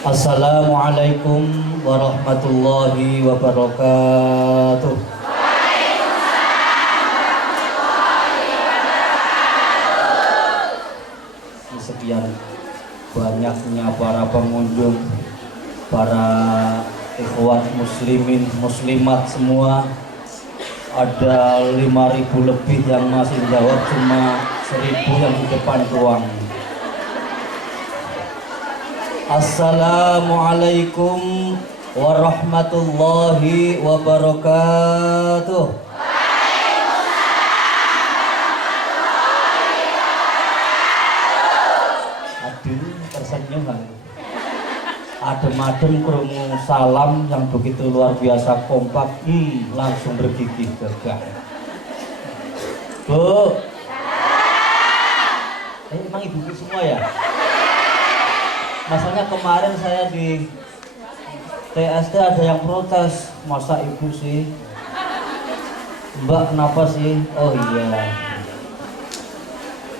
Assalamualaikum warahmatullahi wabarakatuh. Sekian banyaknya para pengunjung, para ikhwan muslimin muslimat semua, ada 5.000 lebih yang masih jawab, cuma 1.000 yang di depan ruang. Assalamualaikum warahmatullahi wabarakatuh. Aduh, tersenyum. Adem-adem krungu salam yang begitu luar biasa kompak, langsung bergigih gagah. Bu, emang ibu semua ya? Masalahnya kemarin saya di TSD ada yang protes, masa ibu sih? Mbak kenapa sih? Oh iya.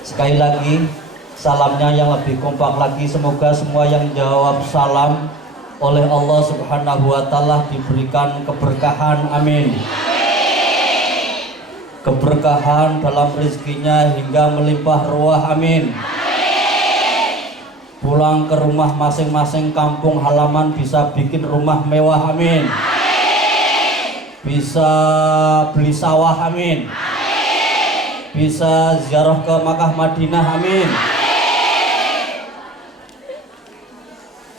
Sekali lagi, salamnya yang lebih kompak lagi, semoga semua yang jawab salam oleh Allah Subhanahu wa Ta'ala diberikan keberkahan, amin. Keberkahan dalam rezekinya hingga melimpah ruah, amin. Pulang ke rumah masing-masing kampung halaman bisa bikin rumah mewah, amin. Bisa beli sawah, amin. Bisa ziarah ke Makkah Madinah, amin.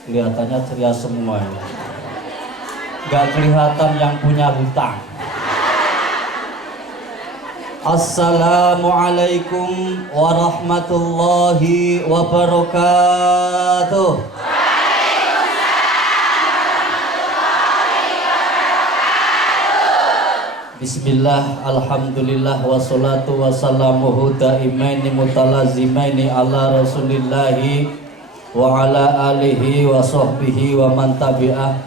Kelihatannya ceria semua ya. Gak kelihatan yang punya hutang. Assalamualaikum warahmatullahi wabarakatuh. Bismillah, alhamdulillah, wassalatu wassalamuhu daimaini mutalazimaini ala rasulillahi wa ala alihi wa sahbihi wa man tabi'ah.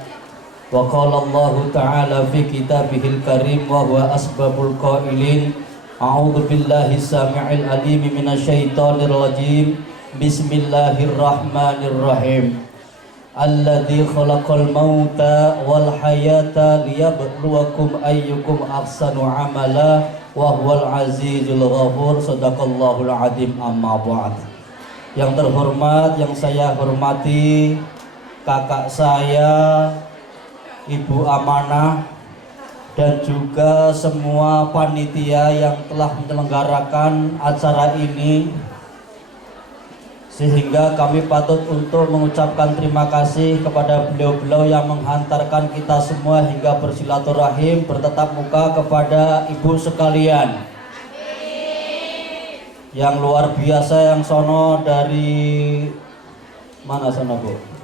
Wa qala Allah ta'ala fi kitabihil karim wa huwa asbabul qailin. A'udzu billahi samii'il alim minasyaitonir rajim. Bismillahirrahmanirrahim. Alladzi khalaqal mauta wal hayata liyabluwakum ayyukum ahsanu amala wa huwal azizul ghafur. Shadaqallahul adzim. Amma ba'd. Yang terhormat, yang saya hormati kakak saya, Ibu Amanah, dan juga semua panitia yang telah menyelenggarakan acara ini, sehingga kami patut untuk mengucapkan terima kasih kepada beliau-beliau yang menghantarkan kita semua hingga bersilaturahim bertatap muka kepada ibu sekalian. Yang luar biasa, yang sono dari mana sono Bu?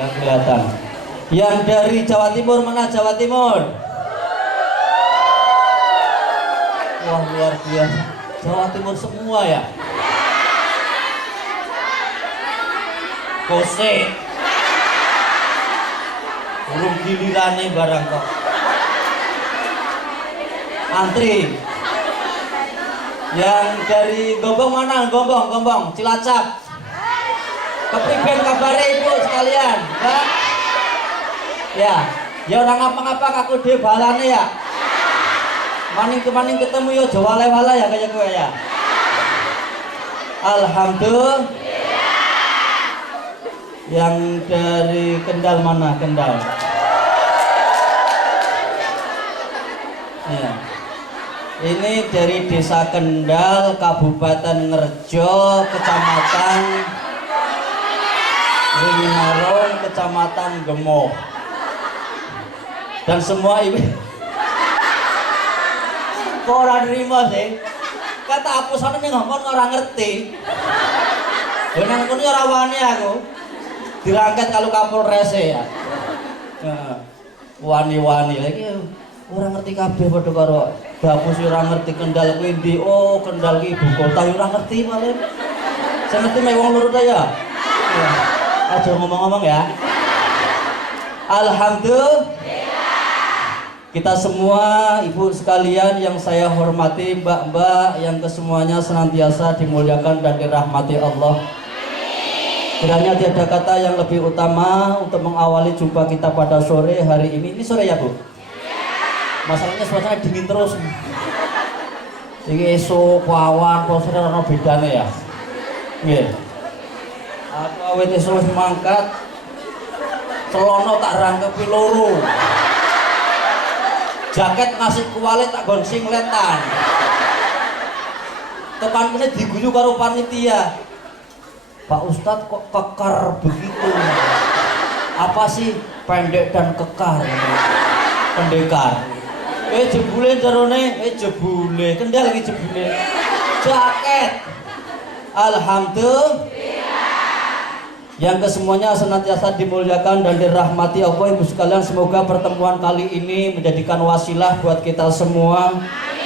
Yang kelihatan. Yang dari Jawa Timur mana? Jawa Timur. Wah, luar biasa. Jawa Timur semua ya. Kose. Urung gilirane barang kok. Antri. Yang dari Gombong mana? Gombong, Cilacap. Kepriben kabare ibu sekalian, Mbak? Ya orang ngapa-ngapa aku dhewe balane ya. Maning ketemu yo aja wale-wale ya kayak gue ya. Alhamdulillah. Yang dari Kendal mana? Kendal. Ya. Ini dari Desa Kendal, Kabupaten Ngerjo, Kecamatan Rinarong, Kecamatan Gemoh. Dan semua ibu kok ora nerima sih? Kata apusane ning ngomong ora ngerti. Ya nang kono ora wani aku. Dirangket kalau Kapolres ya. Heeh. Wani-wani lagi ora ngerti kabeh padha karo Dapus ora ngerti Kendal kuwi ndi. Oh, Kendal ki ibu kota ora ngerti paling. Sing ngerti mek wong loro ta ya. Aja ngomong-ngomong ya. Alhamdulillah. Kita semua, ibu sekalian yang saya hormati, mbak-mbak yang kesemuanya senantiasa dimuliakan dan dirahmati Allah. Kiranya tiada kata yang lebih utama untuk mengawali jumpa kita pada sore hari ini. Ini sore ya Bu? Masalahnya suasana dingin terus. Ini esok, awan, sore ono bedane ya. Nggih. Aku awet esuk mangkat. Celono tak rangkepi loro. Jaket ngasih kualit tak gon singletan. Tekan kene diguyu karo panitia. Pak Ustadz kok kekar begitu? Apa sih pendek dan kekar? Pendekar. Jebule jarone, jebule. Kendal lagi jebule. Jaket. Alhamdulillah. Yang kesemuanya senantiasa dimuliakan dan dirahmati Allah. Ibu sekalian, semoga pertemuan kali ini menjadikan wasilah buat kita semua.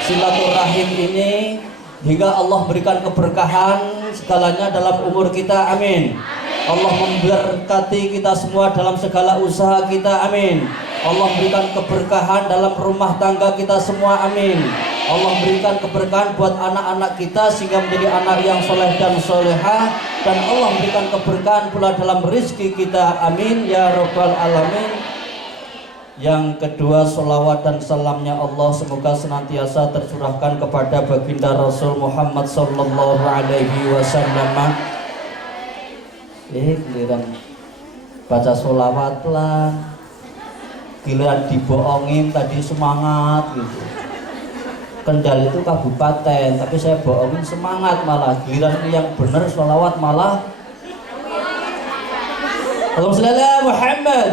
Silaturahim ini hingga Allah berikan keberkahan segalanya dalam umur kita, amin. Allah memberkati kita semua dalam segala usaha kita, amin. Allah berikan keberkahan dalam rumah tangga kita semua, amin. Allah berikan keberkahan buat anak-anak kita sehingga menjadi anak yang soleh dan solehah, dan Allah berikan keberkahan pula dalam rezeki kita, amin ya rabbal alamin. Yang kedua, sholawat dan salamnya Allah semoga senantiasa tercurahkan kepada baginda Rasul Muhammad sallallahu alaihi wasallam. Giliran baca sholawat lah, giliran dibohongin tadi semangat gitu. Kendal itu kabupaten, tapi saya bohongin semangat malah. Giliran yang bener sholawat malah Allahumma shalli ala Muhammad.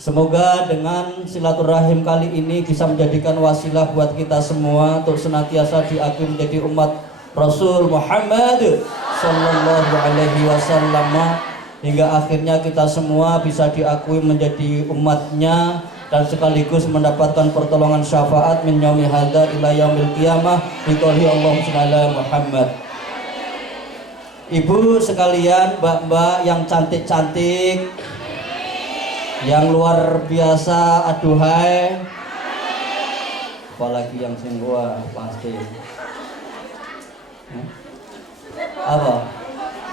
Semoga dengan silaturahim kali ini bisa menjadikan wasilah buat kita semua untuk senantiasa diakui menjadi umat Rasul Muhammad sallallahu alaihi wasallam, hingga akhirnya kita semua bisa diakui menjadi umatnya dan sekaligus mendapatkan pertolongan syafaat min yaumi hadza ila yaumil qiyamah bi qouli Allahumma shalli ala Muhammad. Ibu sekalian, mbak-mbak yang cantik-cantik, yang luar biasa, aduhai. Apalagi yang sing wah pasti. Apa?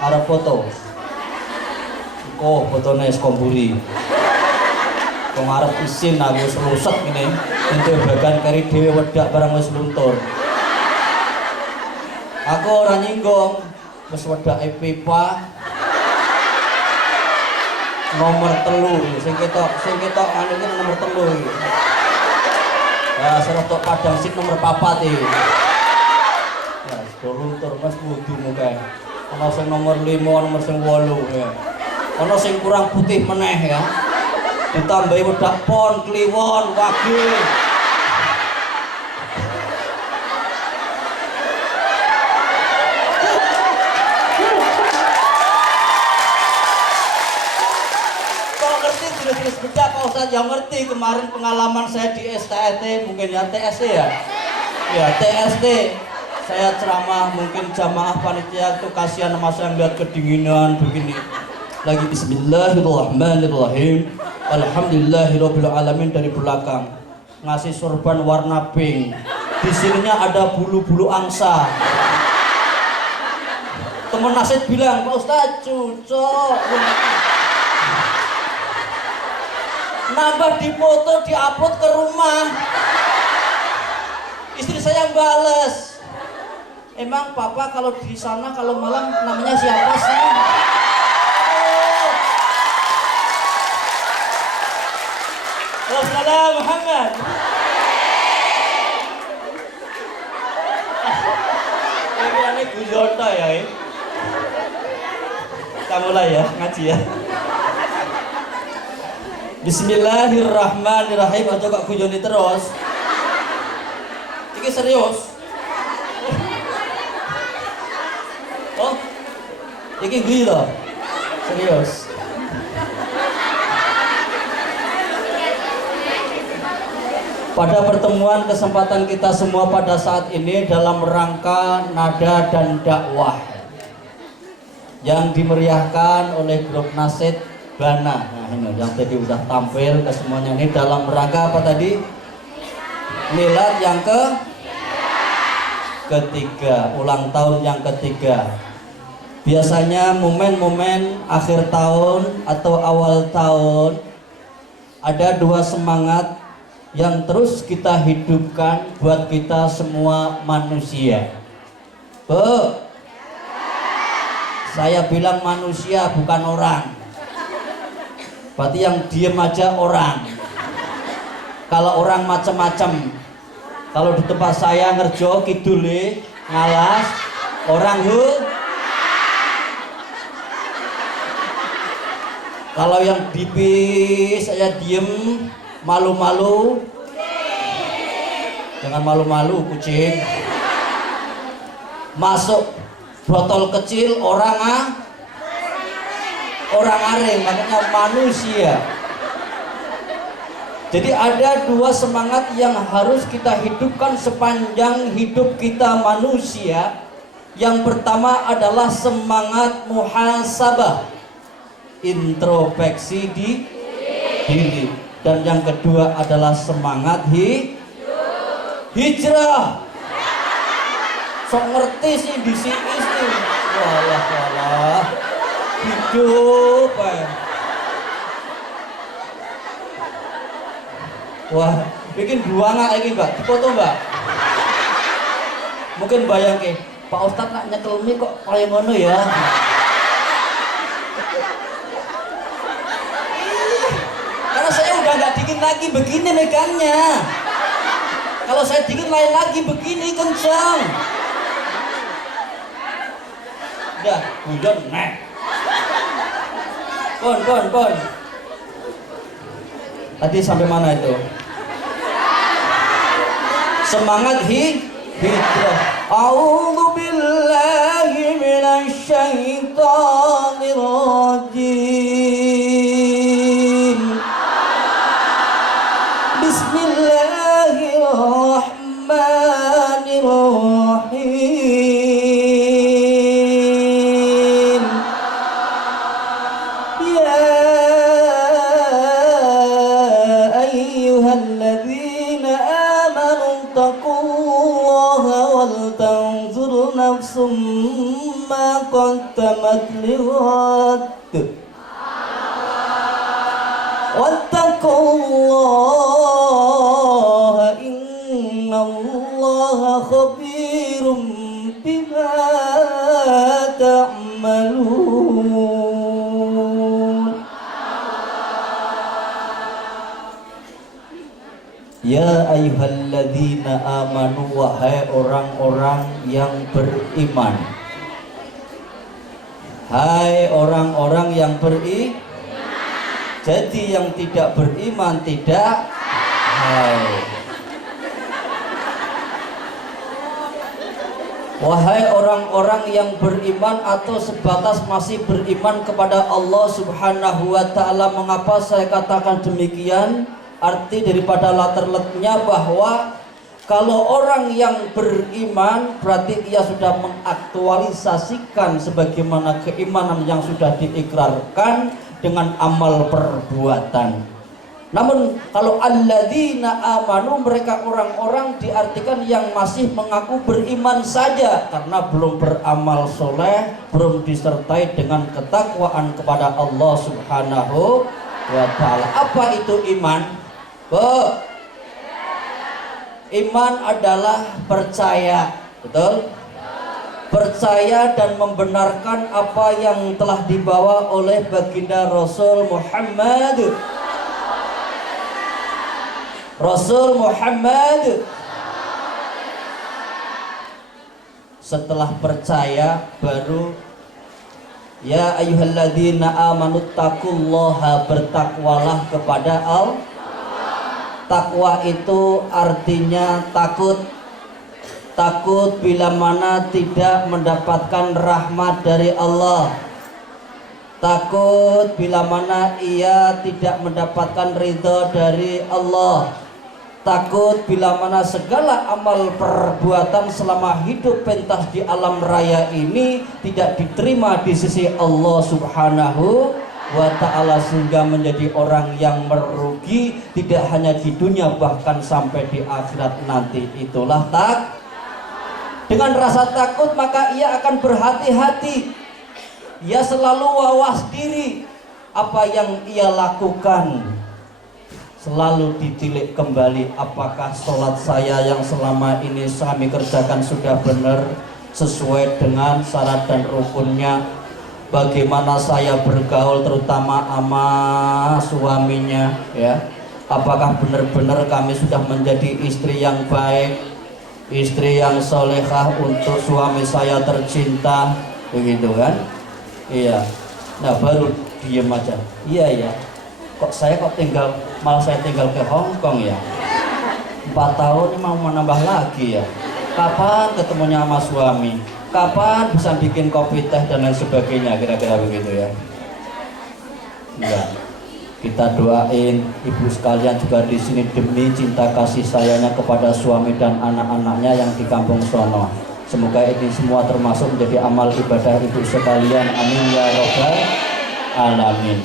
Arep foto. Kok fotone skomburi. Pengarep isin aku wis rusak ngene. Entuk bagan kari dhewe wedak barang wis luntur. Aku ora nyinggung, wis wedake pipa. Nomor 3 sing ketok anu iki nomor 3 iki. Ya serotok padang sik nomor 4 iki. Ya sudah luntur Mas wudu mukae. Ana sing nomor 5, nomor sing 8 ya. Ana sing kurang putih meneh ya. Ditambahi wedak pon, kliwon, wage. Kok ngerti jenis-jenis bedak Pak Ustadz? Yang ngerti kemarin pengalaman saya di STT, mungkin ya TST ya? Ya TST. Saya ceramah, mungkin jamaah panitia itu kasihan sama saya lihat kedinginan begini. Lagi bismillahirrahmanirrahim. Alhamdulillahirabbil alamin dari belakang. Ngasih sorban warna pink. Di sininya ada bulu-bulu angsa. Temen Nasid bilang, "Pak Ustadz, cucok." Nambah dipoto, diupload ke rumah. Istri saya yang bales. Emang papa kalau di sana kalau malam namanya siapa sih? Wassalamualaikum Muhammad. Ini guyota ya. Kita mulai ya ngaji ya. Bismillahirrahmanirrahim. Aja kok guyoni terus. Iki serius. Oh, iki guyu loh. Serius. Pada pertemuan kesempatan kita semua pada saat ini dalam rangka nada dan dakwah yang dimeriahkan oleh grup Nasid Bana. Nah ini yang tadi udah tampil ke semuanya ini dalam rangka apa tadi? Milad yang ketiga, ulang tahun yang ketiga. Biasanya momen-momen akhir tahun atau awal tahun ada dua semangat yang terus kita hidupkan buat kita semua manusia. Bu, saya bilang manusia bukan orang. Berarti yang diem aja orang. Kalau orang macam-macam. Kalau di tempat saya ngerjo kidule ngalas orang hu. Kalau yang dipis saya diem malu-malu. Jangan malu-malu kucing. Masuk botol kecil orang aring, makanya manusia. Jadi ada dua semangat yang harus kita hidupkan sepanjang hidup kita manusia. Yang pertama adalah semangat muhasabah, introspeksi diri. Dan yang kedua adalah semangat hijrah. Sok ngerti sih di sini sih. Walah. Hidup. Wah, bikin dua nggak lagi mbak? Foto mbak? Mungkin bayangin, Pak Ustadz nak nyekel mie kok kayak ngono ya? Karena saya udah nggak dingin lagi begini megangnya. Kalau saya dingin lain lagi begini kencang. Udah, hujan nek. Pon. Tadi sampai mana itu? Semangat hijrah. A'udzu billahi minasy syaithanir rajim. Bismillahirrahmanirrahim. Ya ayyuhalladzina amanu taqullaha wal tanzur nafsum ma qaddamat lighad. Wattaqullaha innallaha khabirum bima ta'malun. Ya ayyuhalladzina amanu, wahai orang-orang yang beriman. Hai orang-orang yang beriman. Jadi yang tidak beriman tidak hai. Wahai orang-orang yang beriman atau sebatas masih beriman kepada Allah Subhanahu wa ta'ala. Mengapa saya katakan demikian? Arti daripada latar letaknya bahwa kalau orang yang beriman berarti ia sudah mengaktualisasikan sebagaimana keimanan yang sudah diikrarkan dengan amal perbuatan. Namun kalau alladzina amanu, mereka orang-orang diartikan yang masih mengaku beriman saja karena belum beramal soleh, belum disertai dengan ketakwaan kepada Allah Subhanahu wa ta'ala. Apa itu iman? Iman adalah percaya, betul? Percaya dan membenarkan apa yang telah dibawa oleh baginda Rasul Muhammad. Setelah percaya baru ya ayyuhalladzina amanu taqullaha, bertakwalah kepada Allah. Takwa itu artinya takut. Takut bila mana tidak mendapatkan rahmat dari Allah. Takut bila mana ia tidak mendapatkan ridho dari Allah. Takut bila mana segala amal perbuatan selama hidup pentas di alam raya ini tidak diterima di sisi Allah Subhanahu wa ta'ala, sehingga menjadi orang yang merugi tidak hanya di dunia bahkan sampai di akhirat nanti. Itulah dengan rasa takut maka ia akan berhati-hati, ia selalu wawas diri. Apa yang ia lakukan selalu ditilik kembali, apakah sholat saya yang selama ini kami kerjakan sudah benar sesuai dengan syarat dan rukunnya. Bagaimana saya bergaul terutama sama suaminya, ya. Apakah benar-benar kami sudah menjadi istri yang baik, istri yang solehah untuk suami saya tercinta, begitu kan? Iya. Nah baru diem aja. Iya. Kok saya malah saya tinggal ke Hong Kong ya? 4 tahun ini mau menambah lagi ya? Kapan ketemunya sama suami? Kapan bisa bikin kopi teh dan lain sebagainya, kira-kira begitu ya. Enggak. Kita doain ibu sekalian juga di sini demi cinta kasih sayangnya kepada suami dan anak-anaknya yang di kampung sono. Semoga ini semua termasuk menjadi amal ibadah ibu sekalian. Amin ya robbal alamin.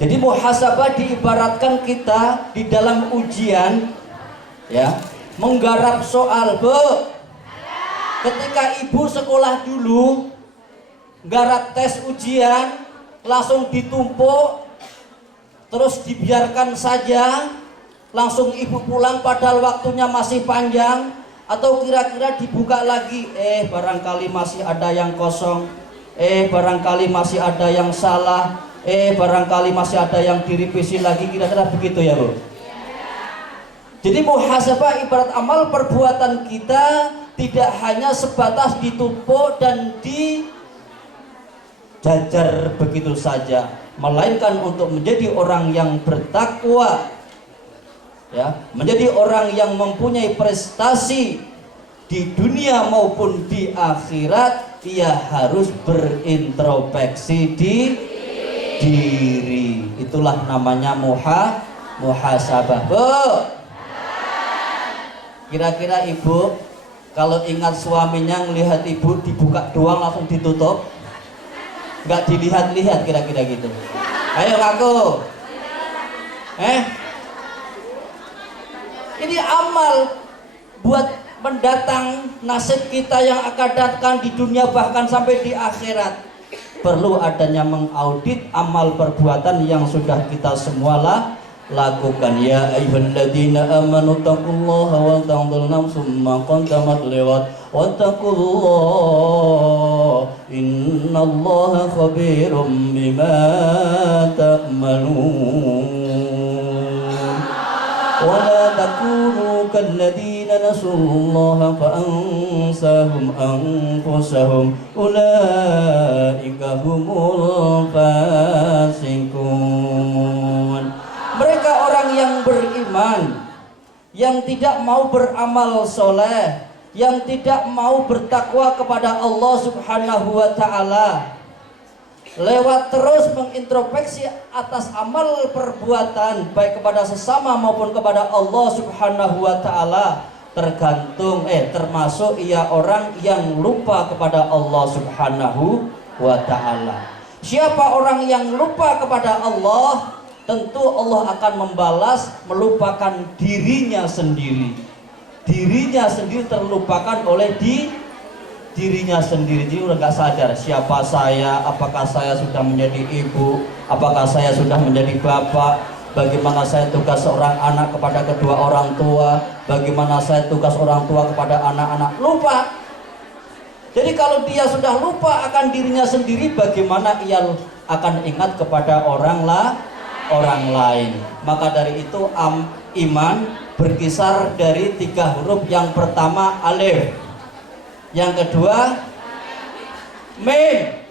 Jadi muhasabah diibaratkan kita di dalam ujian, ya, menggarap soal. Bu, ketika ibu sekolah dulu, garap tes ujian, langsung ditumpuk, terus dibiarkan saja, langsung ibu pulang padahal waktunya masih panjang, atau kira-kira dibuka lagi, barangkali masih ada yang kosong, barangkali masih ada yang salah, barangkali masih ada yang direvisi lagi, kira-kira begitu ya Bu? Jadi muhasabah ibarat amal perbuatan kita tidak hanya sebatas ditumpuk dan dijajar begitu saja, melainkan untuk menjadi orang yang bertakwa, ya, menjadi orang yang mempunyai prestasi di dunia maupun di akhirat. Ia harus berintrospeksi di diri. Itulah namanya muhasabah. Bu, kira-kira ibu kalau ingat suaminya ngelihat ibu dibuka doang langsung ditutup, nggak dilihat-lihat, kira-kira gitu. Ayo ngaku. Ini amal buat mendatang nasib kita yang akan datang di dunia bahkan sampai di akhirat. Perlu adanya mengaudit amal perbuatan yang sudah kita semua lakukan. Ya ayyuhalladzina amanu taqullaha wa tanzur nafsum ma qaddamat liwat wattaqullaha innallaha khabirum bima ta'malun. Wa la takunu kalladzina nasullaha fa ansahum anfusahum ulaika humul fasiqun. Mereka orang yang beriman, yang tidak mau beramal soleh, yang tidak mau bertakwa kepada Allah Subhanahu wa ta'ala, lewat terus mengintrospeksi atas amal perbuatan baik kepada sesama maupun kepada Allah Subhanahu wa ta'ala, termasuk ia orang yang lupa kepada Allah Subhanahu wa ta'ala. Siapa orang yang lupa kepada Allah, tentu Allah akan membalas melupakan dirinya sendiri. Dirinya sendiri terlupakan oleh dirinya sendiri. Jadi udah gak sadar siapa saya, apakah saya sudah menjadi ibu, apakah saya sudah menjadi bapak, bagaimana saya tugas seorang anak kepada kedua orang tua, bagaimana saya tugas orang tua kepada anak-anak. Lupa. Jadi kalau dia sudah lupa akan dirinya sendiri, bagaimana ia akan ingat kepada orang lain. Maka dari itu iman berkisar dari 3 huruf. Yang pertama alif, yang kedua mim.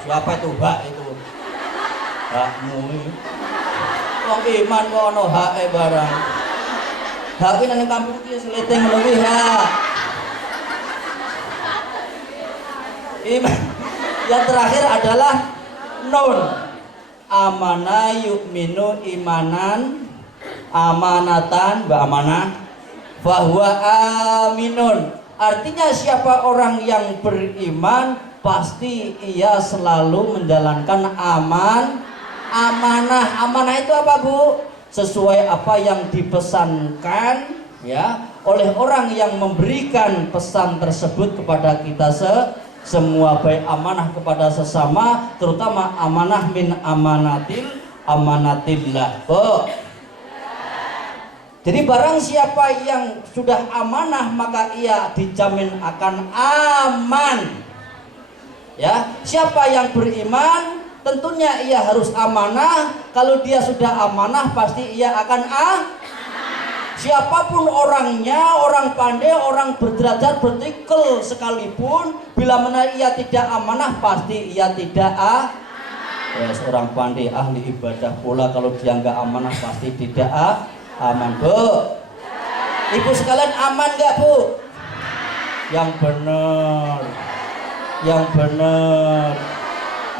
Siapa itu? Hak itu. Hakmu. Wong iman kok ono hake barang. Hak iki nang kampung iki seliting ngono kuwi hak. Iman. Yang terakhir adalah nun. Amana yu'minu imanan, amanatan, wa amanah, fahuwa aminun. Artinya siapa orang yang beriman pasti ia selalu menjalankan amanah. Amanah itu apa, Bu? Sesuai apa yang dipesankan ya oleh orang yang memberikan pesan tersebut kepada kita semua, baik amanah kepada sesama, terutama amanah min amanatillah. Oh. Jadi barang siapa yang sudah amanah maka ia dijamin akan aman. Ya, siapa yang beriman tentunya ia harus amanah. Kalau dia sudah amanah pasti ia akan siapapun orangnya, orang pandai, orang berderajat, bertikel sekalipun, bila mana ia tidak amanah pasti ia tidak ya, seorang pandai ahli ibadah pula kalau dia nggak amanah pasti tidak aman. Bu, ibu sekalian aman nggak, Bu? Yang benar.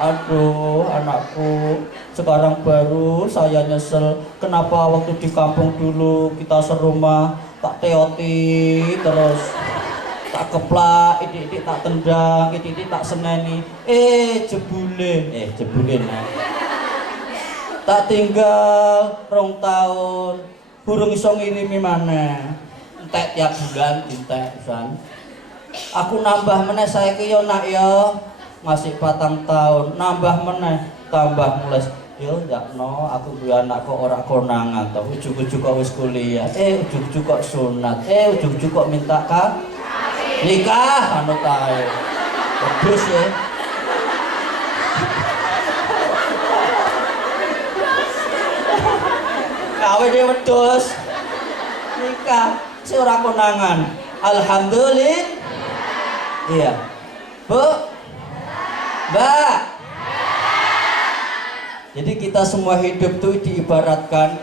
Aduh, anakku, sekarang baru saya nyesel kenapa waktu di kampung dulu kita serumah tak teoti terus tak keplak, idik tak tendang, idik tak seneni, jebule nah. Tak tinggal 2 tahun burung iso ngirimi maneh entek tiap bulan entek pisan. Aku nambah meneh saiki yo nak yo masih 4 tahun nambah meneh tambah mules yo yakno aku duwe anak kok ora konangan to ujug-ujug kok wis kuliah ujug-ujug kok sunat ujug-ujug kok minta nikah anu tae terus ya. Kawin dia wedhus nikah si ora konangan. Alhamdulillah. Iya. Bu, Mbak. Jadi kita semua hidup tuh diibaratkan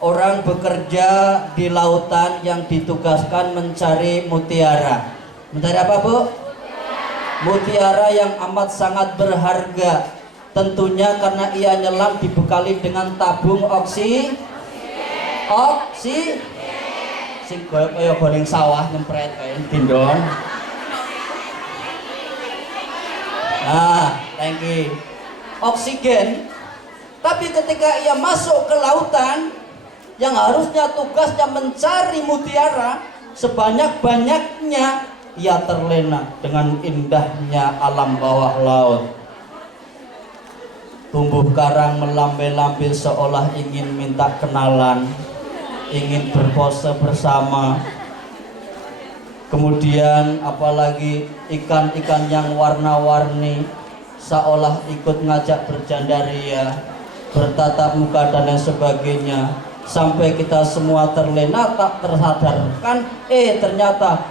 orang bekerja di lautan yang ditugaskan mencari mutiara. Mencari apa, Bu? Mutiara yang amat sangat berharga. Tentunya karena ia nyelam dibekali dengan tabung sing kaya boning sawah nyempret kayak tindon. Nah, thank you. Oksigen. Tapi ketika ia masuk ke lautan yang harusnya tugasnya mencari mutiara, sebanyak-banyaknya ia terlena dengan indahnya alam bawah laut. Tumbuh karang melambai-lambai seolah ingin minta kenalan, ingin berpose bersama. Kemudian apalagi ikan-ikan yang warna-warni seolah ikut ngajak berjandaria, bertatap muka dan lain sebagainya. Sampai kita semua terlena tak tersadarkan, ternyata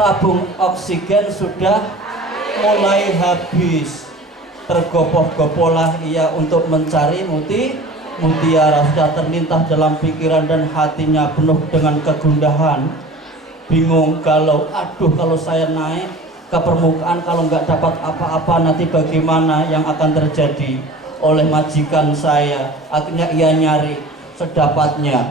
tabung oksigen sudah mulai habis. Tergopoh-gopohlah ia untuk mencari mutiara. Sudah terlintas dalam pikiran dan hatinya penuh dengan kegundahan, bingung, galau. Aduh, kalau saya naik ke permukaan kalau nggak dapat apa-apa nanti bagaimana yang akan terjadi oleh majikan saya. Akhirnya ia nyari sedapatnya,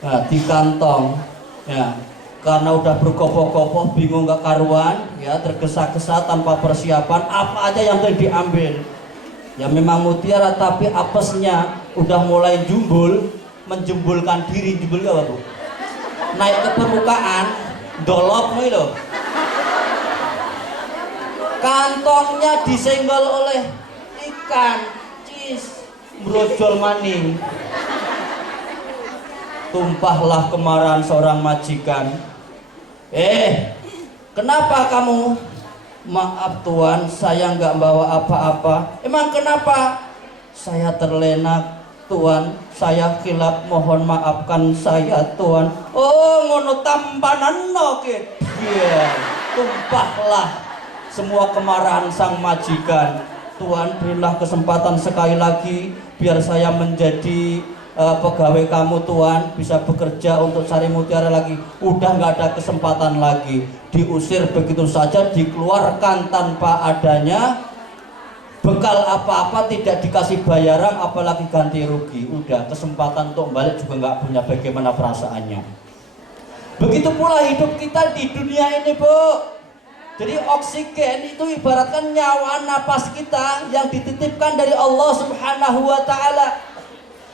nah, di kantong ya. Karena udah berkopoh-kopoh, bingung gak karuan, ya tergesa-gesa tanpa persiapan, apa aja yang tadi diambil. Ya memang mutiara, tapi apesnya udah mulai menjembulkan diri, jembul apa, Bu? Naik ke permukaan, dolop nih loh. Kantongnya disenggol oleh ikan, brojol maning. Tumpahlah kemarahan seorang majikan. Kenapa kamu? Maaf Tuan, saya nggak bawa apa-apa. Emang kenapa? Saya terlena Tuan, saya khilaf, mohon maafkan saya Tuan. Oh ngono tampanan no ya. Tumpahlah semua kemarahan sang majikan. Tuan, berilah kesempatan sekali lagi biar saya menjadi pegawai kamu Tuan, bisa bekerja untuk cari mutiara lagi. Udah nggak ada kesempatan lagi, diusir begitu saja, dikeluarkan tanpa adanya bekal apa-apa, tidak dikasih bayaran apalagi ganti rugi. Udah kesempatan untuk balik juga nggak punya, bagaimana perasaannya. Begitu pula hidup kita di dunia ini, Bu. Jadi oksigen itu ibaratkan nyawa napas kita yang dititipkan dari Allah Subhanahu wa Ta'ala.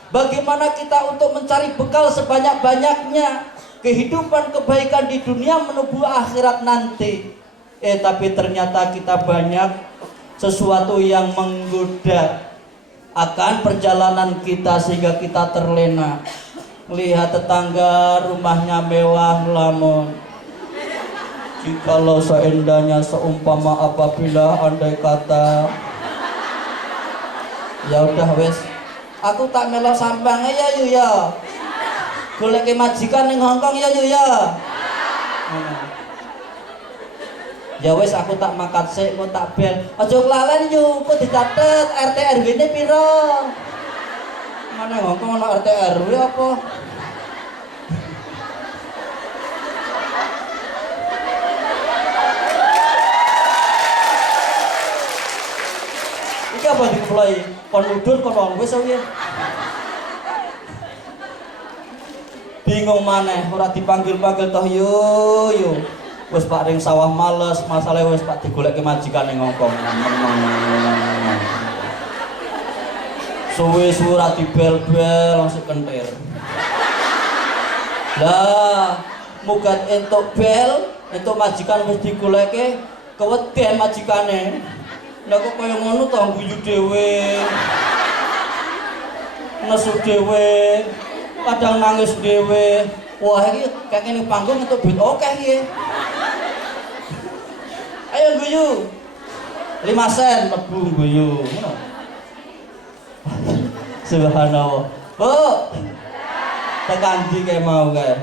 Bagaimana kita untuk mencari bekal sebanyak-banyaknya kehidupan kebaikan di dunia menuju akhirat nanti. Tapi ternyata kita banyak sesuatu yang menggoda akan perjalanan kita sehingga kita terlena. Melihat tetangga rumahnya mewah lamun. Jikalau seandainya seumpama apabila andai kata ya udah wes aku tak melok sambang ya yu ya. Golek majikan ning Hongkong ya yu ya. Ya wes aku tak makat sik kok tak bel. Aja kelalen yu, kok dicatet RT RW-ne piro? Mana Hongkong ana RT RW apa? Iki apa dipulai kon mudhun kon wis piye? Bingung maneh ora dipanggil-panggil toh yo. Wis Pak ring sawah males, masalahe wis Pak digoleki majikan ning Hongkong. Suwe-suwe ora dibel-bel langsung kentir. Lah, mugat entuk bel, entuk majikan wis digoleki, keweden majikane. Lah kok kaya ngono to guyu dhewe. Nesu dhewe, kadang nangis dhewe. Wah iki kayak ngene panggung entuk duit akeh iki. Ayo guyu. 5 sen mlebu guyu. Ngono. Subhanallah. Bu. Tekan ndi kae mau kae.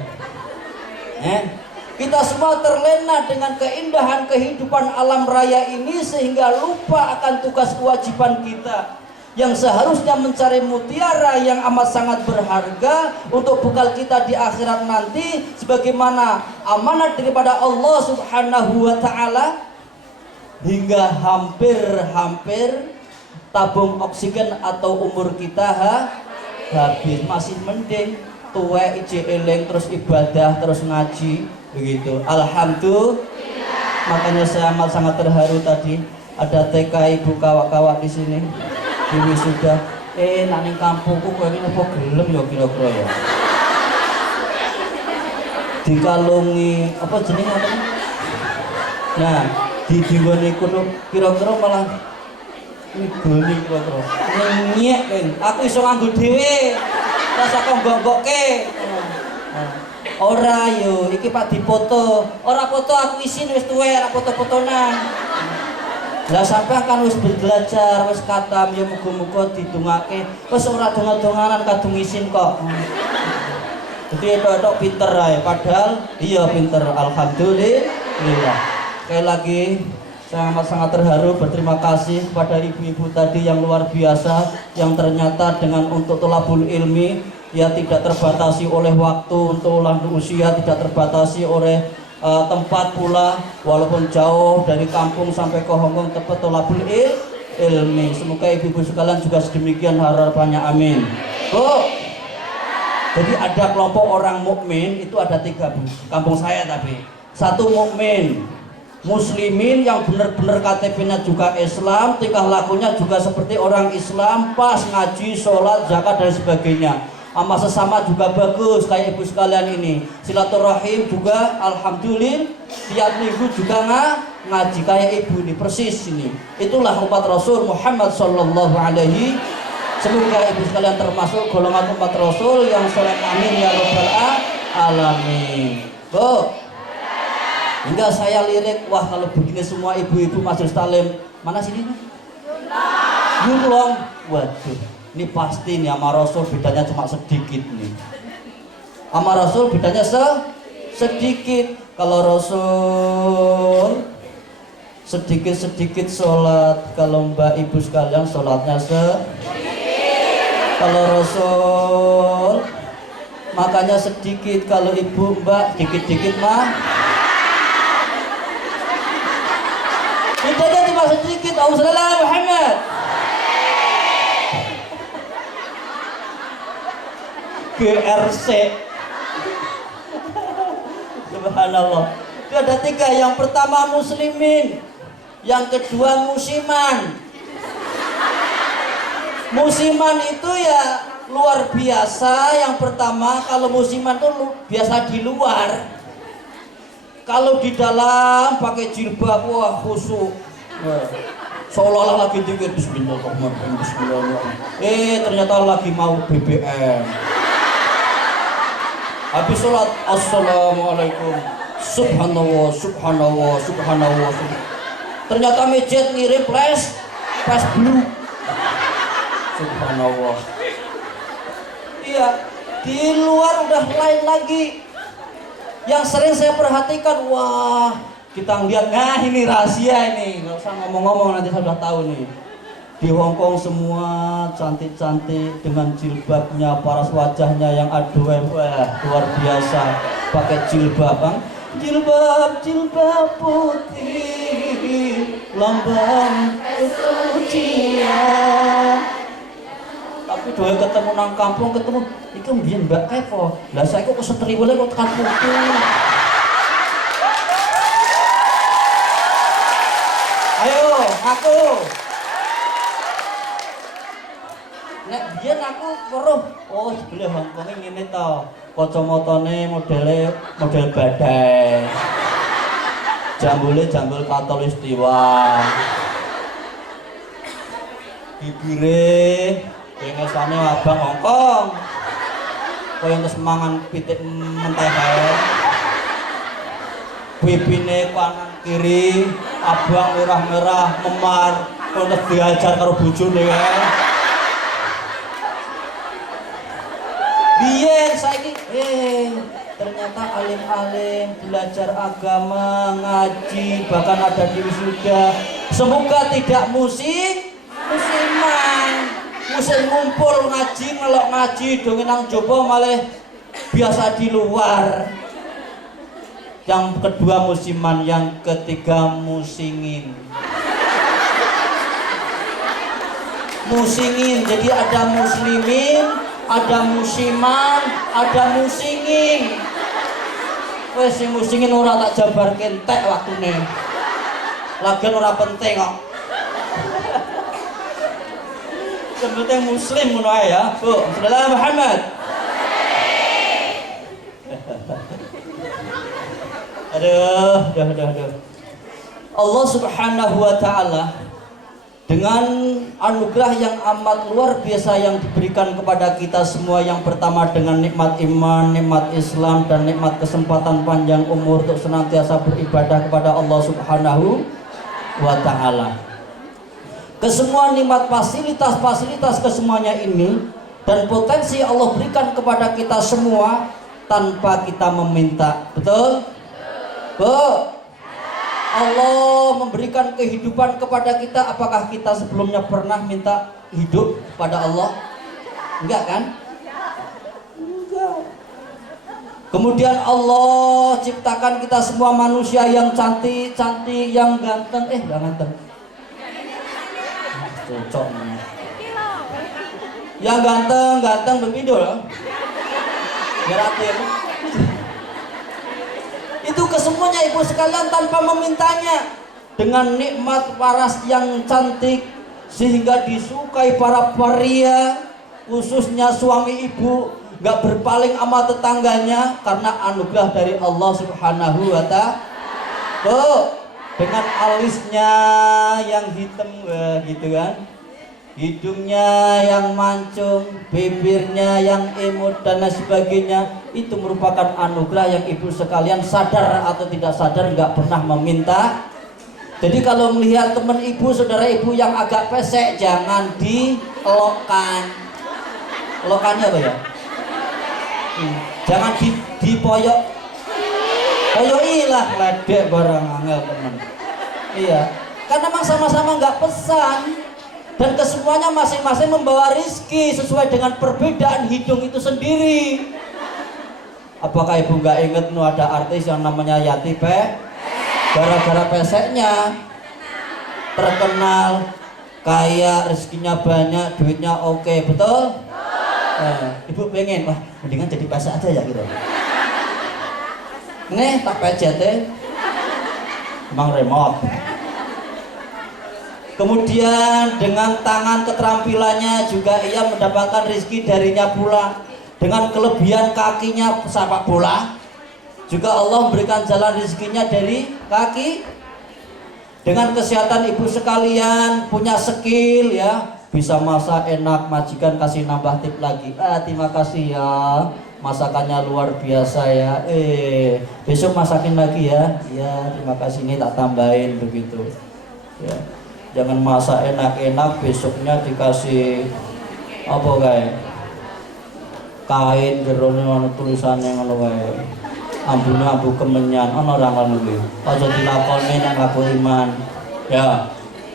Kita semua terlena dengan keindahan kehidupan alam raya ini sehingga lupa akan tugas kewajiban kita yang seharusnya mencari mutiara yang amat sangat berharga untuk bekal kita di akhirat nanti sebagaimana amanat daripada Allah Subhanahu wa Ta'ala. Hingga hampir tabung oksigen atau umur kita habis. Masih mending tuwek ije eling terus ibadah terus ngaji begitu. Alhamdulillah. Makanya saya amat sangat terharu tadi ada TK ibu kawak-kawak di sini di wisuda. Nak ning kampungku kowe iki apa gelem ya kira-kira ya. Dikalungi apa jenenge apa? Nah, di dinggone kono kira-kira malah ngegoni kira-kira. Nyek kan. Aku iso nganggo dhewe. Rasa kok mbok-mbokke. Ora yo, iki Pak dipoto. Ora foto aku isin wis tuwek, ora foto-fotonan. Lah sampean kan wis belajar, wis katam ya muga-muga didongake. Wis ora donga-donganan kadung isin kok. Jadi itu pinter ae, padahal iya pinter. Alhamdulillah. Sekali lagi saya sangat terharu, berterima kasih kepada ibu-ibu tadi yang luar biasa yang ternyata dengan untuk tolabul ilmi ya tidak terbatasi oleh waktu, untuk lanjut usia tidak terbatasi oleh tempat pula, walaupun jauh dari kampung sampai ke Hongkong tempat tolabul ilmi. Semoga ibu-ibu sekalian juga sedemikian harapannya, amin. Bu, jadi ada kelompok orang mukmin itu ada 3 bu, kampung saya tapi 1 mukmin, muslimin yang benar-benar KTP-nya juga Islam, tingkah lakunya juga seperti orang Islam, pas ngaji, sholat, zakat dan sebagainya. Sama sesama juga bagus kayak ibu sekalian ini. Silaturahim juga alhamdulillah tiap minggu juga ngaji kayak ibu ini persis ini. Itulah umat Rasul Muhammad sallallahu alaihi. Semoga ibu sekalian termasuk golongan umat Rasul yang sholat amin ya rabbal alamin. Bu, hingga saya lirik, wah kalau begini semua ibu-ibu majelis taklim mana sini? Yulong. Waduh, ini pasti nih sama Rasul bedanya cuma sedikit nih. Sama Rasul bedanya sedikit. Kalau Rasul sedikit-sedikit sholat, kalau mbak ibu sekalian sholatnya kalau Rasul makanya sedikit, kalau ibu mbak dikit-dikit mah bedanya cuma sedikit. Allahumma Muhammad. GRC Subhanallah. Itu ada 3. Yang pertama muslimin, yang kedua musiman. Musiman itu ya luar biasa. Yang pertama, kalau musiman itu biasa di luar. Kalau di dalam pakai jilbab, wah khusyuk. Seolah-olah lagi dikit bismillahirrahmanirrahim, bismillahirrahmanirrahim. Ternyata lagi mau BBM. Habis sholat, assalamualaikum, subhanallah, subhanallah, subhanallah. Ternyata mejet ngirim flash blue. Subhanallah. Iya, di luar udah lain lagi. Yang sering saya perhatikan, wah, kita ngeliat, nah ini rahasia ini, nggak usah ngomong-ngomong, nanti saya udah tahu nih. Di Hongkong semua cantik-cantik dengan jilbabnya, paras wajahnya yang aduh, wah luar biasa, pakai jilbab, bang. Jilbab putih, lambang kesucian. Tapi doa ketemu nang kampung, ketemu itu mbiyen Mbak Kepo. Lah saya kok kesetriwele kok tekan putih. Ayo, aku. Nek biyen aku weruh, oh sebelah Hongkong ngene to. Kacamatane model badai. Jambule jambul katulistiwa. Bibire pengesane abang Hongkong. Kaya terus mangan pitik menteh ae. Pipine kanan kiri, abang merah-merah, memar, terus diajar karo bojone kae. Biyen saiki ternyata alim-alim, belajar agama, ngaji, bahkan ada di wisuda. Semoga tidak musiman. Musim ngumpul ngaji, ngelok ngaji, dongeng nang jaba malah biasa di luar. Yang kedua musiman, yang ketiga musingin. Musingin, jadi ada muslimin, ada musiman, ada musingin. Wes sing musingin ora tak jabarke entek waktune. Lagian ora penting kok. Sebenarnya muslim ngono ae ya, Bu. Saudara Muhammad. Aduh. Allah Subhanahu wa taala dengan anugerah yang amat luar biasa yang diberikan kepada kita semua. Yang pertama dengan nikmat iman, nikmat Islam, dan nikmat kesempatan panjang umur untuk senantiasa beribadah kepada Allah Subhanahu wa taala. Kesemua nikmat fasilitas kesemuanya ini dan potensi Allah berikan kepada kita semua tanpa kita meminta. Betul? Bu, Allah memberikan kehidupan kepada kita. Apakah kita sebelumnya pernah minta hidup pada Allah? Enggak kan? Enggak. Kemudian Allah ciptakan kita semua manusia yang cantik, yang ganteng. Enggak ganteng. Cocok nih. Yang ganteng begitu loh. Geratin. Itu kesemuanya ibu sekalian tanpa memintanya. Dengan nikmat paras yang cantik sehingga disukai para pria, khususnya suami ibu, gak berpaling sama tetangganya karena anugerah dari Allah Subhanahu wa ta'ala. Dengan alisnya yang hitam gitu kan, hidungnya yang mancung, bibirnya yang imut dan lain sebagainya. Itu merupakan anugerah yang ibu sekalian sadar atau tidak sadar nggak pernah meminta. Jadi kalau melihat teman ibu, saudara ibu yang agak pesek, jangan dielokkan. Elokannya apa ya? Jangan dipoyok. Koyoilah ledek barang angel teman. Iya, karena memang sama-sama nggak pesan dan kesemuanya masing-masing membawa rizki sesuai dengan perbedaan hidung itu sendiri. Apakah ibu nggak inget ada artis yang namanya Yati Pe? Gara-gara peseknya terkenal, kaya, rezekinya banyak, duitnya oke, betul? Ibu pengen, wah mendingan jadi pesek aja ya gitu. Nih tak pejet emang remote. Kemudian dengan tangan keterampilannya juga ia mendapatkan rezeki darinya pula. Dengan kelebihan kakinya sepak bola juga Allah memberikan jalan rezekinya dari kaki. Dengan kesehatan ibu sekalian, punya skill ya, bisa masak enak, majikan kasih nambah tip lagi. Terima kasih ya, masakannya luar biasa ya. Besok masakin lagi ya. Ya, terima kasih, ini tak tambahin begitu. Ya. Jangan masak enak-enak besoknya dikasih apa kayak kain jerone ana tulisane ngono kae. Ambune ambu kemenyan ana ora ngono kuwi. Aja dilakoni nek ngaku iman. Ya,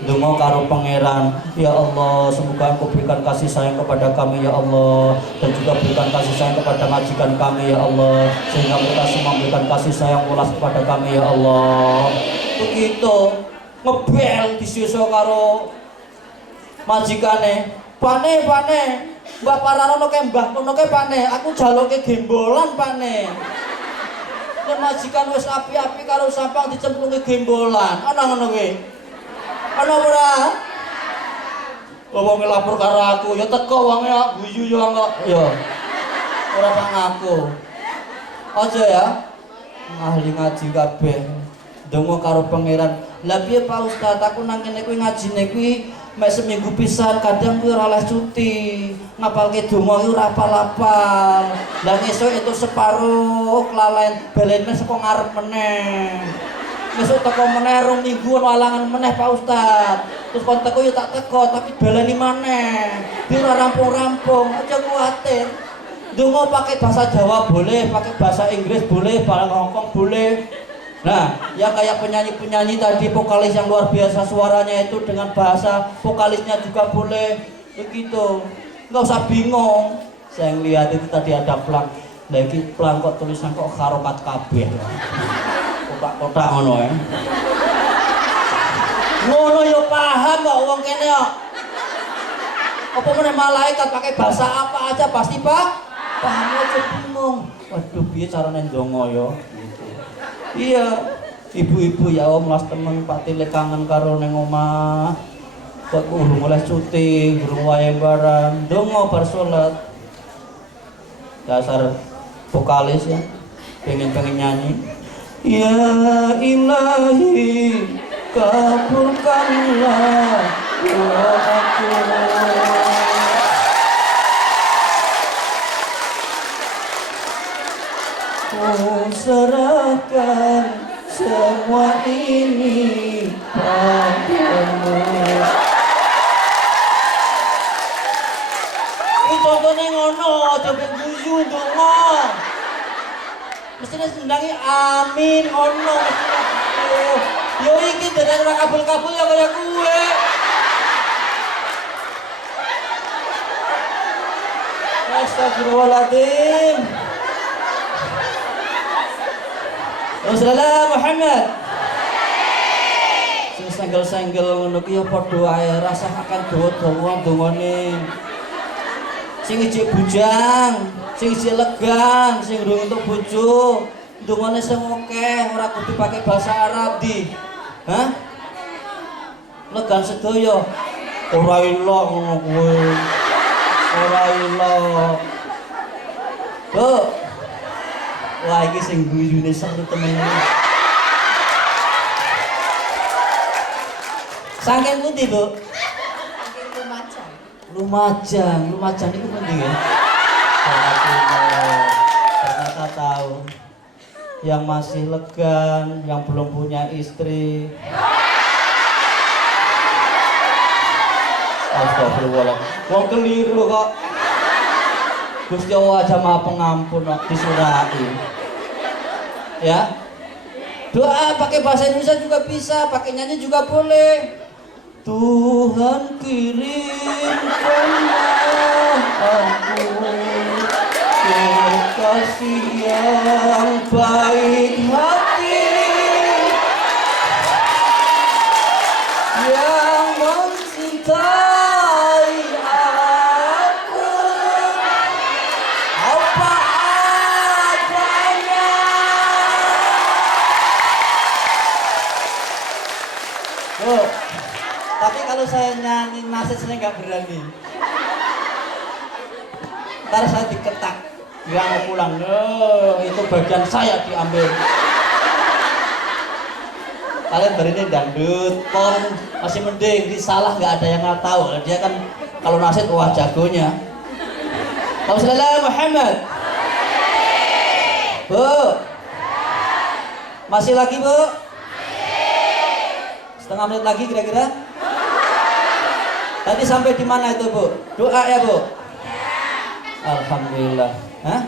donga karo pangeran, ya Allah, semoga Engkau berikan kasih sayang kepada kami ya Allah, dan juga berikan kasih sayang kepada majikan kami ya Allah, sehingga mereka semua memberikan kasih sayang ulas kepada kami ya Allah. Begitu ngebel disusul karo majikane, pane Mbak Pararono ke Mbah kono ke pane, aku jaluke gembolan pane. Nek majikan wis api-api karo sampang dicemplungi gembolan, ana ngono kuwi. Ana ora? Wong lapor karo aku, ya teko wonge guyu yo kok. Ya. Ora tak ngaku. Aja ya. Ahli ngaji kabeh. Donga karo pangeran. Lah piye Pak Ustaz, aku nang kene kuwi ngajine kuwi mek seminggu pisan, kadang kuwi ora oleh cuti. Ngapalke donga kuwi ora apal-apal. Lah ngesuk itu separuh kelalen balene saka ngarep meneh. Besok teko meneh rong minggu walangan meneh Pak Ustaz. Terus kon teko ya tak teko tapi baleni maneh. Biar ora rampung-rampung, aja kuwatir. Donga pakai bahasa Jawa boleh, pakai bahasa Inggris boleh, bahasa Hongkong boleh. Nah, ya kayak penyanyi-penyanyi tadi, vokalis yang luar biasa suaranya itu dengan bahasa vokalisnya juga boleh begitu. Nggak usah bingung. Saya ngeliat itu tadi ada plang, lagi plang kok tulisan kok harokat kabeh. Kotak-kotak ngono ya. Ngono yo paham kok wong kene kok. Apa meneh malaikat pakai bahasa apa aja pasti paham aja bingung. Waduh piye carane ndonga yo. Iya, ibu-ibu ya om las temen patile kangen karo neng omah. Kok urung oleh cuti, urung wayang barang, dongo bar salat. Dasar vokalis ya, pengen nyanyi. Ya Ilahi, kabulkanlah doaku. Serahkan semua ini padamu. Ini contohnya ngono, coba guyu donga. Mestinya sendangi amin ngono. Yo iki dengan ora kabul-kabul ya kaya kuwe. Astagfirullahaladzim. Rasulullah Muhammad. Sing senggel-senggel ngono ki ya padha ae rasakaken dawa-dawa dongane. Sing ijik bujang, sing ijik legan, sing durung entuk bojo, dongane sing akeh, ora kudu pakai bahasa Arab di. Hah? Legan sedaya. Ora ilang ngono kuwi. Ora ilang. Bu. Wah, ini sing guyune seru temen. Saking pundi, Bu? Saking Lumajang. Lumajang itu pundi ya? Ternyata tahu. Yang masih legan, yang belum punya istri. Astagfirullahaladzim. Wong keliru kok. Gusti Allah aja Maha Pengampun kok disurai. Ya. Doa pakai bahasa Indonesia juga bisa, pakai nyanyi juga boleh. Tuhan kirimkanlah aku kekasih yang baik hati yang mencintai aku apa adanya. Bu, tapi kalau saya nyanyi nasid saya nggak berani. Ntar saya diketak, dia mau pulang. Itu bagian saya diambil. Kalian beri dangdut, pon masih mending, salah nggak ada yang nggak tahu. Dia kan kalau nasid wah jagonya. Wassalamualaikum Muhammad. Bu, masih lagi bu? Setengah menit lagi kira-kira? Tadi sampai di mana itu bu? Doa ya bu? Alhamdulillah. Hah?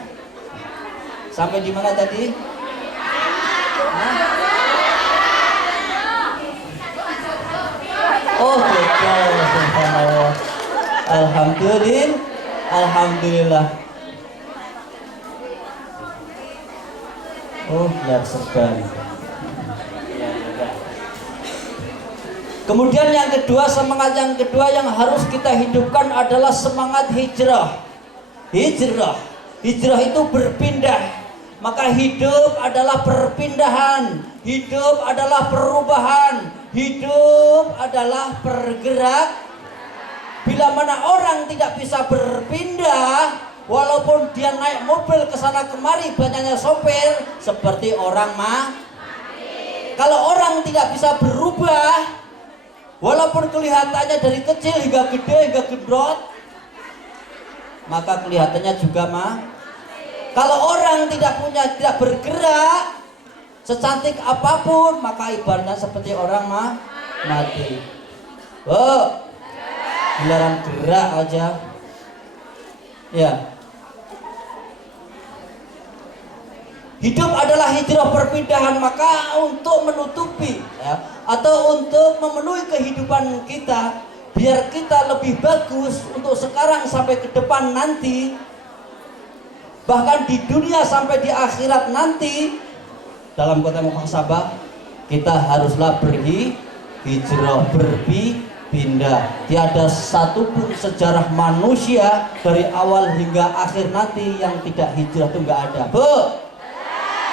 Sampai di mana tadi? Hah? Oh betul, subhanallah. Alhamdulillah, alhamdulillah. Oh, benar sekali. Kemudian yang kedua, semangat yang kedua yang harus kita hidupkan adalah semangat hijrah. Hijrah, hijrah itu berpindah. Maka hidup adalah perpindahan, hidup adalah perubahan, hidup adalah bergerak. Bila mana orang tidak bisa berpindah, walaupun dia naik mobil ke sana kemari banyaknya sopir, seperti orang mati. Kalau orang tidak bisa berubah, walaupun kelihatannya dari kecil hingga gede hingga gendut, maka kelihatannya juga mati. Kalau orang tidak bergerak, secantik apapun, maka ibaratnya seperti orang mati. Oh, giliran gerak aja. Ya. Hidup adalah hijrah perpindahan, maka untuk menutupi ya, atau untuk memenuhi kehidupan kita, biar kita lebih bagus untuk sekarang sampai ke depan nanti, bahkan di dunia sampai di akhirat nanti, dalam konteks muhasabah kita haruslah berhijrah, berpindah. Tiada satupun sejarah manusia dari awal hingga akhir nanti yang tidak hijrah, itu nggak ada. Bu,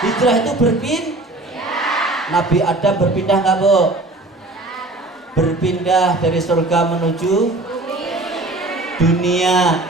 hijrah itu berpindah. Nabi Adam berpindah nggak bu? Berpindah dari surga menuju dunia.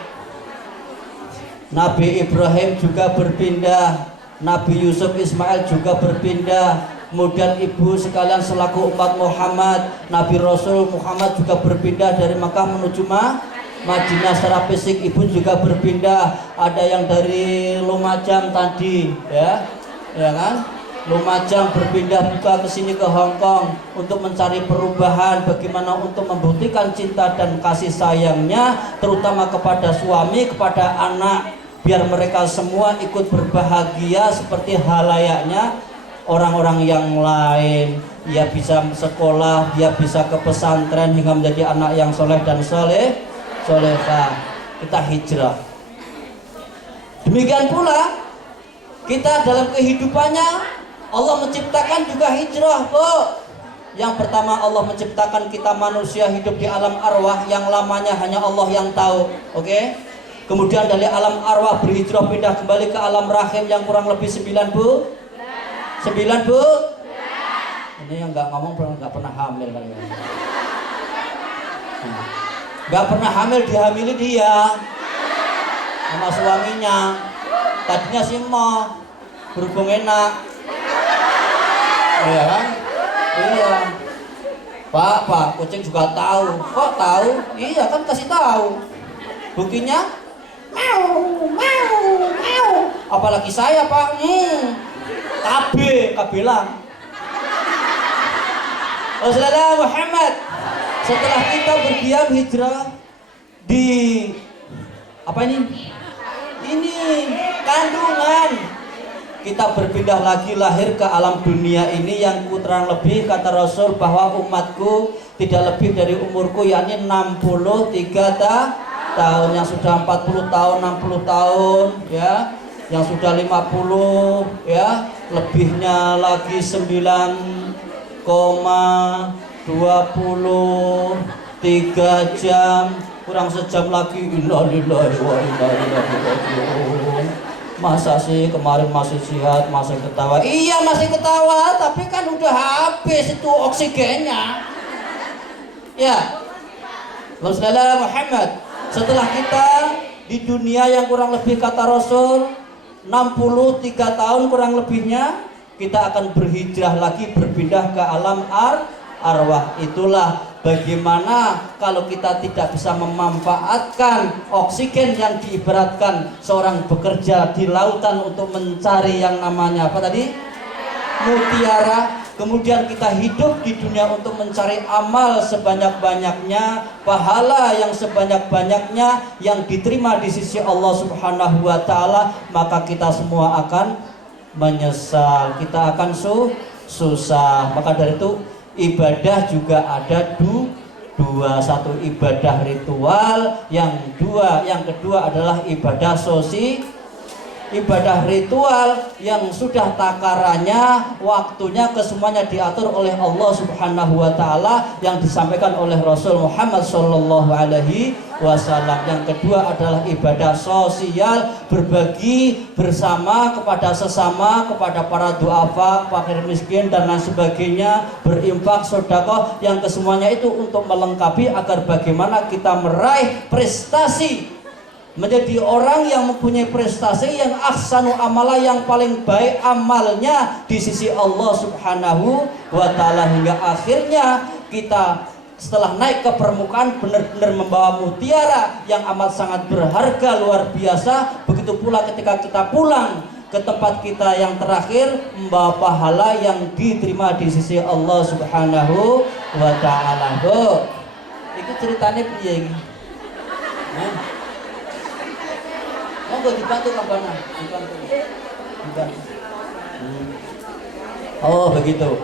Nabi Ibrahim juga berpindah, Nabi Yusuf Ismail juga berpindah. Kemudian ibu sekalian selaku umat Muhammad, Nabi Rasul Muhammad juga berpindah dari Makkah menuju Madinah. Secara fisik ibu juga berpindah. Ada yang dari Lumajang tadi, ya kan? Lumajang berpindah juga ke sini ke Hong Kong untuk mencari perubahan, bagaimana untuk membuktikan cinta dan kasih sayangnya, terutama kepada suami, kepada anak, biar mereka semua ikut berbahagia seperti halayaknya orang-orang yang lain. Dia bisa sekolah, dia bisa ke pesantren hingga menjadi anak yang soleh dan solehah. Kita hijrah. Demikian pula kita dalam kehidupannya Allah menciptakan juga hijrah, Bu. Yang pertama, Allah menciptakan kita manusia hidup di alam arwah yang lamanya hanya Allah yang tahu. Oke? Kemudian dari alam arwah berhijrah pindah kembali ke alam rahim yang kurang lebih 9, Bu. 9, Bu. Ini yang nggak ngomong nggak pernah hamil kali ya. Nggak pernah hamil, dihamili dia sama suaminya. Tadinya sih mau berhubung enak. Iya kan? Iya. Pak, kucing juga tahu. Kok tahu? Iya kan kasih tahu. Buktinya mau. Apalagi saya, Pak. Kabelang. Wassalamualaikum Muhammad. Setelah kita berdiam hijrah di apa ini? Ini kandungan. Kita berpindah lagi lahir ke alam dunia ini yang kurang lebih kata Rasul bahwa umatku tidak lebih dari umurku, yakni 63 tahun. Yang sudah 40 tahun, 60 tahun ya, yang sudah 50 ya, lebihnya lagi 9,23 jam, kurang sejam lagi. Innalillahi wa inna ilaihi raji'un. Masa sih kemarin masih sehat, masih ketawa? Iya masih ketawa, tapi kan udah habis itu oksigennya. Ya. Rasulullah Muhammad. Setelah kita di dunia yang kurang lebih kata Rasul 63 tahun kurang lebihnya, kita akan berhijrah lagi, berpindah ke alam arwah. Itulah bagaimana kalau kita tidak bisa memanfaatkan oksigen yang diibaratkan seorang bekerja di lautan untuk mencari yang namanya apa tadi? Mutiara. Kemudian kita hidup di dunia untuk mencari amal sebanyak-banyaknya, pahala yang sebanyak-banyaknya yang diterima di sisi Allah Subhanahu wa taala, maka kita semua akan menyesal, kita akan susah. Maka dari itu ibadah juga ada dua, satu ibadah ritual, yang kedua adalah ibadah ibadah ritual yang sudah takarannya, waktunya, kesemuanya diatur oleh Allah Subhanahu wa taala yang disampaikan oleh Rasul Muhammad sallallahu alaihi wasallam. Yang kedua adalah ibadah sosial, berbagi bersama kepada sesama, kepada para duafa, fakir miskin dan lain sebagainya, berinfak, sedekah, yang kesemuanya itu untuk melengkapi agar bagaimana kita meraih prestasi, menjadi orang yang mempunyai prestasi yang ahsanu amala, yang paling baik amalnya di sisi Allah Subhanahu wa taala, hingga akhirnya kita setelah naik ke permukaan benar-benar membawa mutiara yang amat sangat berharga luar biasa. Begitu pula ketika kita pulang ke tempat kita yang terakhir, membawa pahala yang diterima di sisi Allah Subhanahu wa taala. Itu ceritanya piye iki? Monggo dibantu kampana, dibantu. Oh begitu.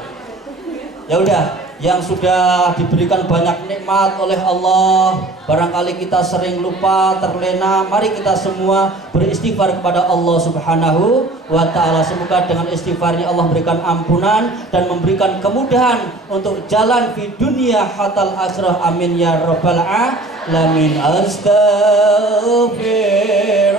Ya udah, yang sudah diberikan banyak nikmat oleh Allah, barangkali kita sering lupa, terlena, mari kita semua beristighfar kepada Allah Subhanahu wa taala. Semoga dengan istighfarnya Allah memberikan ampunan dan memberikan kemudahan untuk jalan di dunia hatal akhirah. Amin ya rabbal alamin. Astaghfirullah